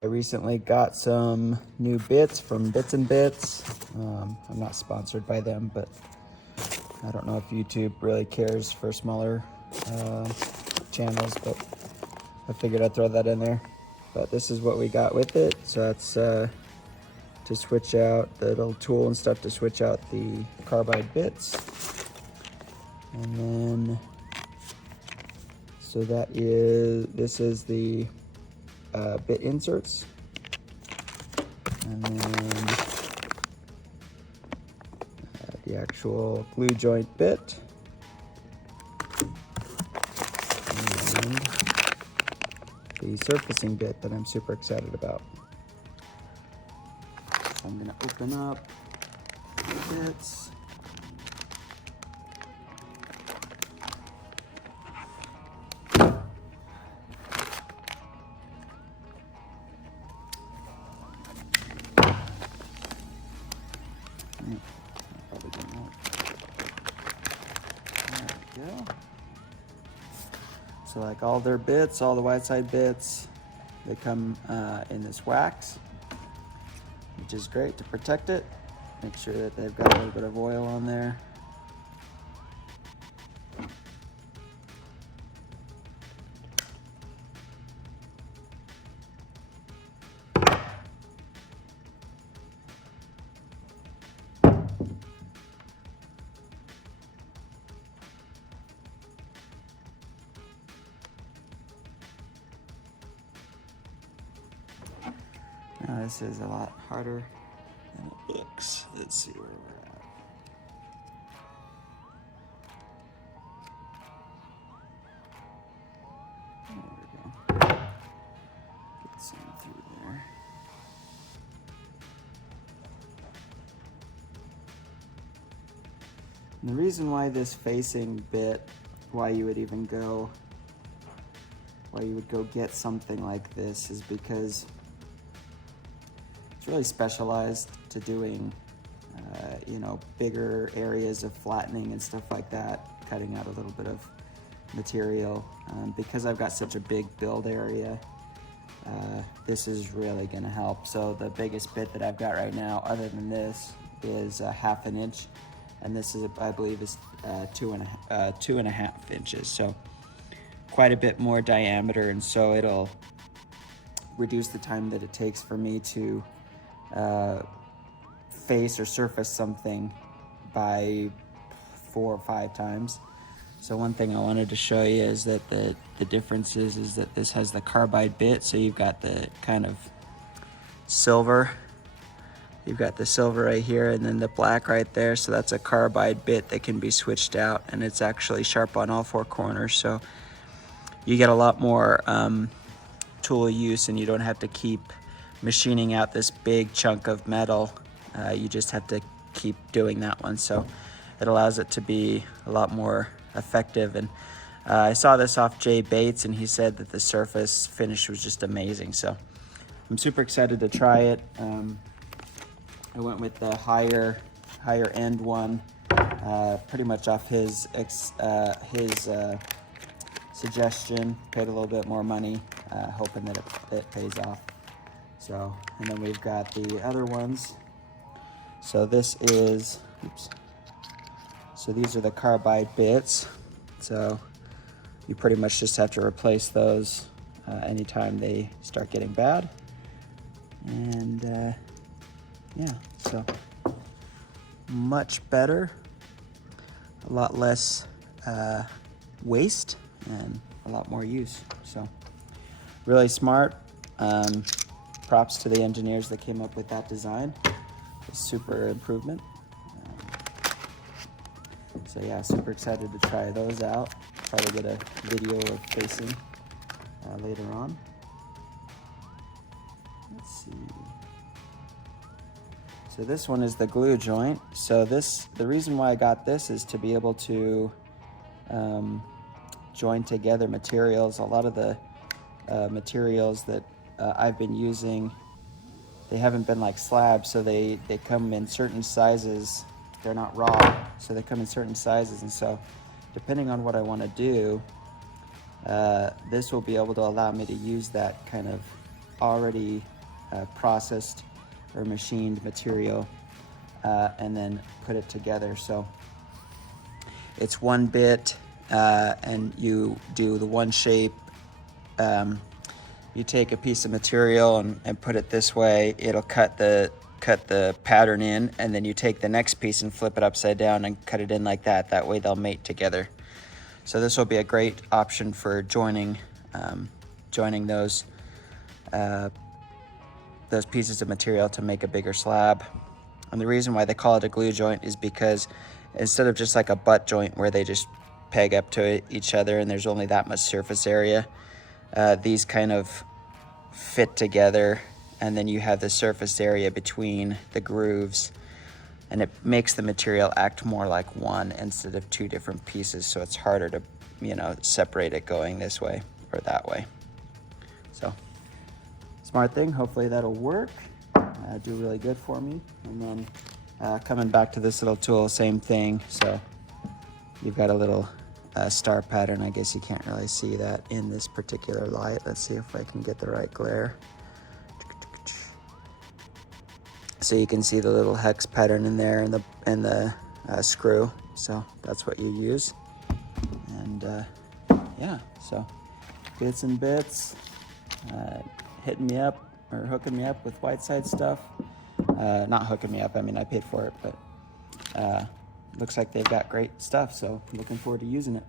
I recently got some new bits from Bits and Bits. I'm not sponsored by them, but I don't know if YouTube really cares for smaller channels, but I figured I'd throw that in there. But this is what we got with it. So that's to switch out the little tool and stuff to switch out the Carbide Bits. And then, so this is the bit inserts. And then the actual glue joint bit. And the surfacing bit that I'm super excited about. So I'm gonna open up the bits. Probably didn't work. There we go. So like all their bits, all the Whiteside bits, they come in this wax, which is great to protect it. Make sure that they've got a little bit of oil on there. Now this is a lot harder than it looks. Let's see where we're at. There we go. Get some through there. And the reason why this facing bit, why you would go get something like this is because it's really specialized to doing, bigger areas of flattening and stuff like that, cutting out a little bit of material. Because I've got such a big build area, this is really gonna help. So the biggest bit that I've got right now, other than this, is 1/2 an inch, and this is, I believe, is 2.5 inches. So quite a bit more diameter, and so it'll reduce the time that it takes for me to face or surface something by 4 or 5 times. So one thing I wanted to show you is that the difference is that this has the Carbide bit, so you've got the kind of silver. You've got the silver right here and then the black right there, so that's a Carbide bit that can be switched out, and it's actually sharp on all 4 corners, so you get a lot more tool use, and you don't have to keep machining out this big chunk of metal. You just have to keep doing that one, so it allows it to be a lot more effective. And I saw this off Jay Bates, and he said that the surface finish was just amazing, so I'm super excited to try it. I went with the higher end one, pretty much off his suggestion. Paid a little bit more money, hoping that it pays off. So, and then we've got the other ones. So this is, so these are the Carbide Bits. So you pretty much just have to replace those anytime they start getting bad. And yeah, so much better, a lot less waste, and a lot more use. So really smart. Props to the engineers that came up with that design. It's super improvement. So yeah, super excited to try those out. Probably get a video of facing later on. Let's see. So this one is the glue joint. So the reason why I got this is to be able to join together materials. A lot of the materials that I've been using, they haven't been like slabs, so they come in certain sizes. They're not raw, so they come in certain sizes, and so depending on what I want to do, this will be able to allow me to use that kind of already processed or machined material, and then put it together. So it's one bit, and you do the one shape. You take a piece of material and put it this way, it'll cut the pattern in, and then you take the next piece and flip it upside down and cut it in like that. That way they'll mate together. So this will be a great option for joining those pieces of material to make a bigger slab. And the reason why they call it a glue joint is because instead of just like a butt joint where they just peg up to each other and there's only that much surface area, these kind of fit together, and then you have the surface area between the grooves, and it makes the material act more like one instead of two different pieces, so it's harder to, you know, separate it going this way or that way. So smart thing, hopefully that'll work, do really good for me. And then coming back to this little tool, same thing. So you've got a little star pattern. I guess you can't really see that in this particular light. Let's see if I can get the right glare. So you can see the little hex pattern in there in the screw. So that's what you use. And yeah, so Bits and Bits, hitting me up or hooking me up with Whiteside stuff. Not hooking me up, I mean I paid for it, but looks like they've got great stuff, so I'm looking forward to using it.